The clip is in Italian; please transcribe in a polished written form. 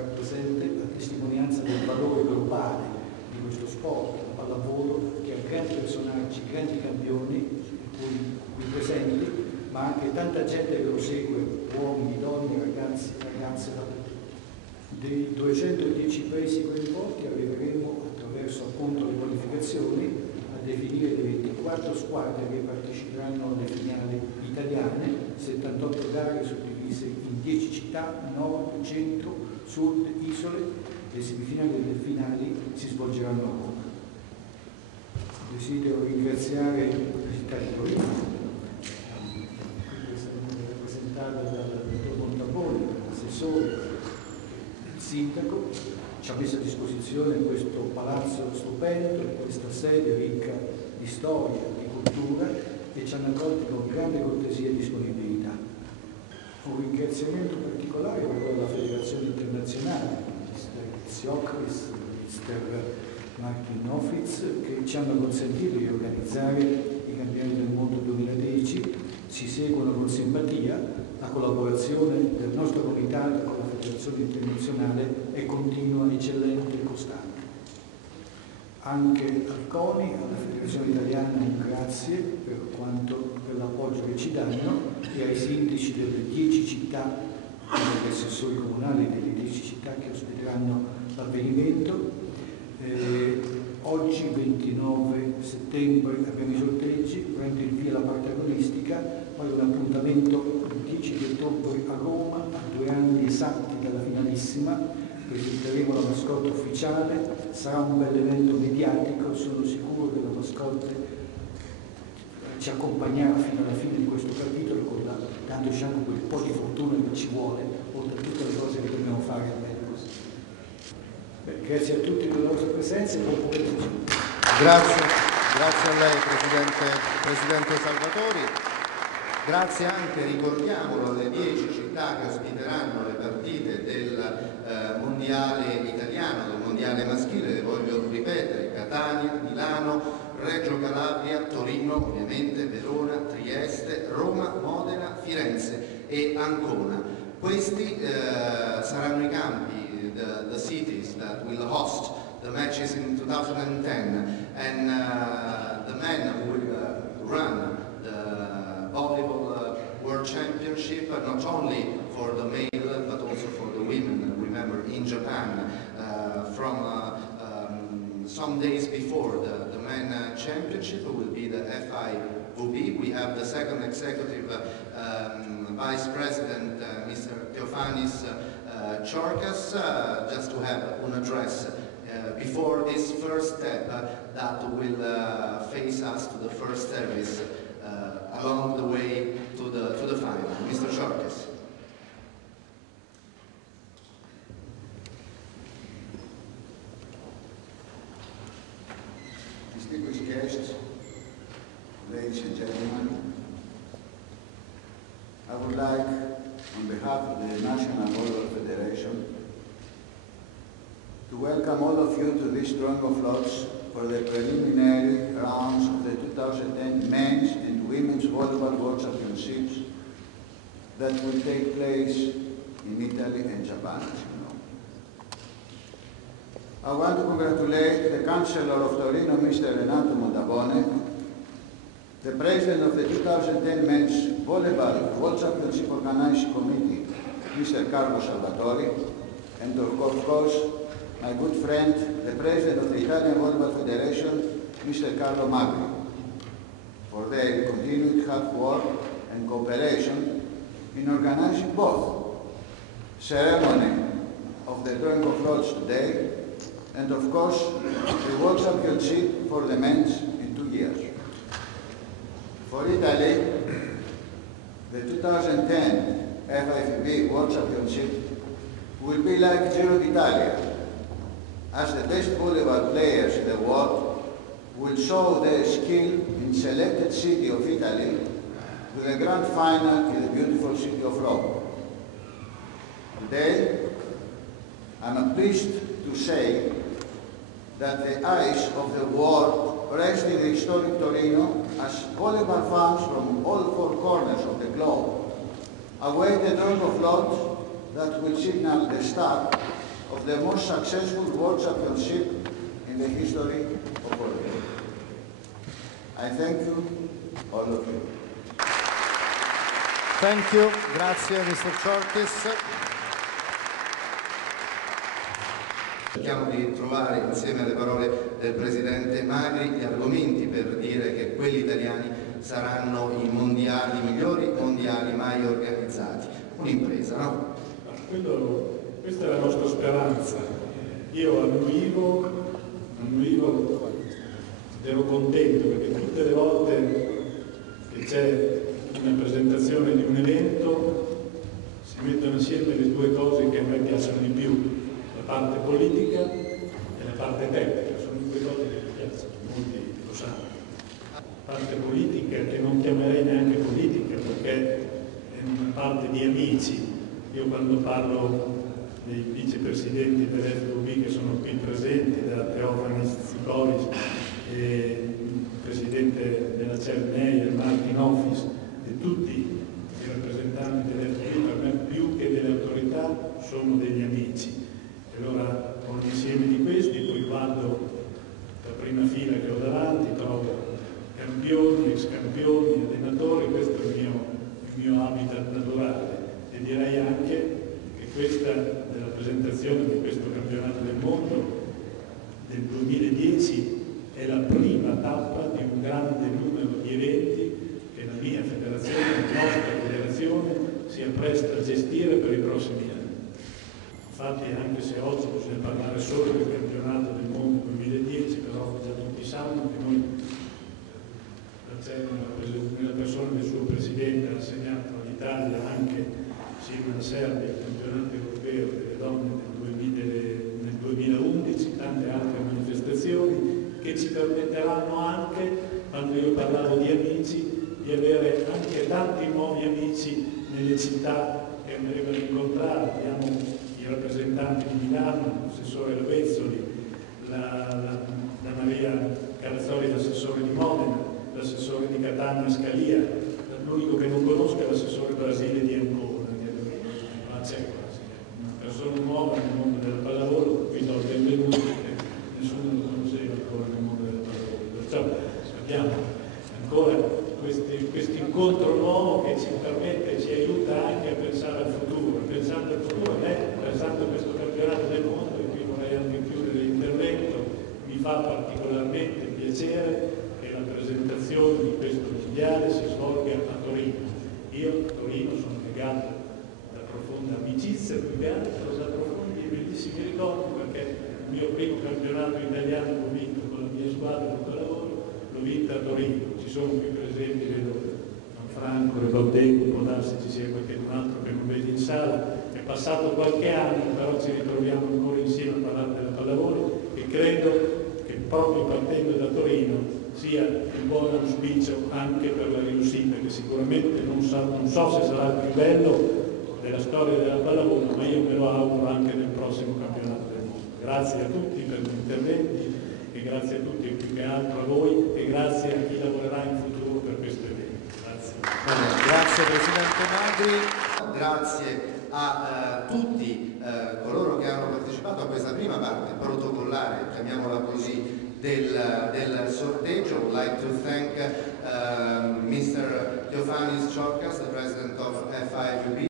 rappresenta la testimonianza del valore globale di questo sport, la pallavolo, che ha grandi personaggi, grandi campioni, qui presenti, ma anche tanta gente che lo segue, uomini, donne, ragazzi, ragazze dappertutto. Dei 210 paesi coinvolti arriveremo, attraverso appunto le qualificazioni, a definire le 24 squadre che parteciperanno alle finali italiane, 78 gare suddivise in 10 città, nord, centro, sud, isole. Le semifinali e le finali si svolgeranno a Roma. Desidero ringraziare la città di Torino, rappresentata dal dottor Montaboni, l'assessore, il sindaco, ci ha messo a disposizione questo palazzo stupendo, questa sede ricca di storia, di cultura, e ci hanno accolti con grande cortesia e disponibilità. Un ringraziamento particolare per la Federazione Internazionale, Mr. Tsiokris, Mr. Martin Nofitz, che ci hanno consentito di organizzare i campionati del mondo 2010. Si seguono con simpatia, la collaborazione del nostro comitato con la Federazione Internazionale è continua, eccellente e costante. Anche al CONI, alla Federazione Italiana, un grazie per l'appoggio che ci danno, e ai sindaci delle 10 città, degli assessori comunali delle 10 città che ospiteranno l'avvenimento. Oggi, 29 settembre, abbiamo i sorteggi, prende il via la parte agonistica, poi un appuntamento il 10 di ottobre a Roma, a 2 anni esatti dalla finalissima. Presenteremo la mascotte ufficiale, sarà un bel evento mediatico, sono sicuro che la mascotte ci accompagnerà fino alla fine di questo capitolo, dandoci anche quel po' di fortuna che ci vuole, oltre a tutte le cose che dobbiamo fare al meglio così. Grazie a tutti per la vostra presenza e buon pomeriggio. Grazie a lei Presidente Salvatori. Grazie anche, ricordiamolo, alle 10 città che ospiteranno le partite del mondiale italiano, del mondiale maschile, le voglio ripetere: Catania, Milano, Reggio Calabria, Torino, ovviamente, Verona, Trieste, Roma, Modena, Firenze e Ancona. Questi saranno i campi, the cities that will host the matches in 2010, and the men who will run the volleyball World Championship, not only for the male but also for the women. Remember, in Japan, from some days before the men championship will be the FIVB. We have the second executive vice president, Mr. Theophanis Chorkas, just to have an address before this first step that will face us to the first service along the way to the final. Mr. Chorkas. Distinguished guests, ladies and gentlemen, I would like, on behalf of the National Volleyball Federation, to welcome all of you to this drawing of lots for the preliminary rounds of the 2010 Men's and Women's Volleyball World Championships that will take place in Italy and Japan, as you know. I want to congratulate the Chancellor of Torino, Mr. Renato Montabone, the President of the 2010 Men's Volleyball World Championship Organizing Committee, Mr. Carlo Salvatori, and of course, my good friend, the President of the Italian Volleyball Federation, Mr. Carlo Magri, for their continued hard work and cooperation in organizing both ceremony of the drawing of lots today and, of course, the World Championship for the men's in 2 years. For Italy, the 2010 FIVB World Championship will be like Giro d'Italia, as the best volleyball players in the world will show their skill in selected city of Italy with a grand final in the beautiful city of Rome. Today, I'm pleased to say that the eyes of the world rest in the historic Torino as volleyball fans from all 4 corners of the globe await the drawing of lots that will signal the start of the most successful World Championship in the history of volleyball. I thank you, all of you. Thank you, grazie Mr. Chortis. Cerchiamo di trovare insieme alle parole del Presidente Magri gli argomenti per dire che quelli italiani saranno i mondiali, i migliori mondiali mai organizzati. Un'impresa, no? Questa è la nostra speranza. Io annuivo, ero contento perché tutte le volte che c'è una presentazione di un evento si mettono assieme le due cose che a me piacciono di più, la parte politica e la parte tecnica, sono due cose che mi piacciono, molti lo sanno. La parte politica che non chiamerei neanche politica perché è una parte di amici. Io quando parlo dei vicepresidenti dell'FVB che sono qui presenti, da Teofanis Tsikoris, il presidente della Cernei, Martin Office, e tutti i rappresentanti dell'FVB, per me più che delle autorità sono degli amici. E allora ho l'insieme di questi, poi guardo la prima fila che ho davanti, trovo campioni, ex campioni, allenatori, questo è il mio habitat naturale. E direi anche che questa della presentazione di questo campionato del mondo del 2010 è la prima tappa di un grande numero di eventi che la mia federazione, la nostra federazione, si appresta a gestire per i prossimi anni. Infatti, anche se oggi bisogna parlare solo del campionato del mondo 2010, però già tutti sanno che noi, nella persona del suo presidente, ha assegnato all'Italia anche insieme alla Serbia il campionato europeo delle donne nel 2011, tante altre manifestazioni che ci permetteranno anche, quando io parlavo di amici, di avere anche tanti nuovi amici nelle città che andremo ad incontrare. Abbiamo i rappresentanti di Milano, l'assessore Lovezzoli, la Maria Carazzoli, l'assessore di Modena, l'assessore di Catania Scalia, l'unico che non conosco è l'assessore Brasile di Ancona, ma c'è quasi una persona nuova nel mondo della pallavolo, qui do il benvenuto perché nessuno lo conosceva ancora nel mondo della pallavolo. Perciò abbiamo ancora questo incontro nuovo che ci permette, ci aiuta anche a pensare al futuro. Pensando al futuro, pensando a questo campionato del mondo, e qui vorrei anche chiudere l'intervento, mi fa particolarmente piacere che la presentazione di questo mondiale si svolga a Torino. Io a Torino sono legato da profonda amicizia, più che altro da profondi e bellissimi ricordi, perché il mio primo campionato italiano che ho vinto con la mia squadra di pallavolo l'ho vinto a Torino. Ci sono qui presenti, vedo Franco, Rebaudengo, può darsi ci sia qualcun altro che non vede in sala. È passato qualche anno, però ci ritroviamo ancora insieme a parlare della pallavolo e credo che proprio partendo da Torino sia un buon auspicio anche per la riuscita, che sicuramente non so se sarà il più bello della storia della pallavolo, ma io me lo auguro anche nel prossimo campionato del mondo. Grazie a tutti per gli interventi e grazie a tutti e più che altro a voi e grazie a chi lavorerà in futuro per questo evento. Grazie. Grazie Presidente Magri, grazie a tutti coloro che hanno partecipato a questa prima parte protocollare, chiamiamola così, del sorteggio. I would like to thank Mr. Teofanis Tsiorkas, the President of FIVB.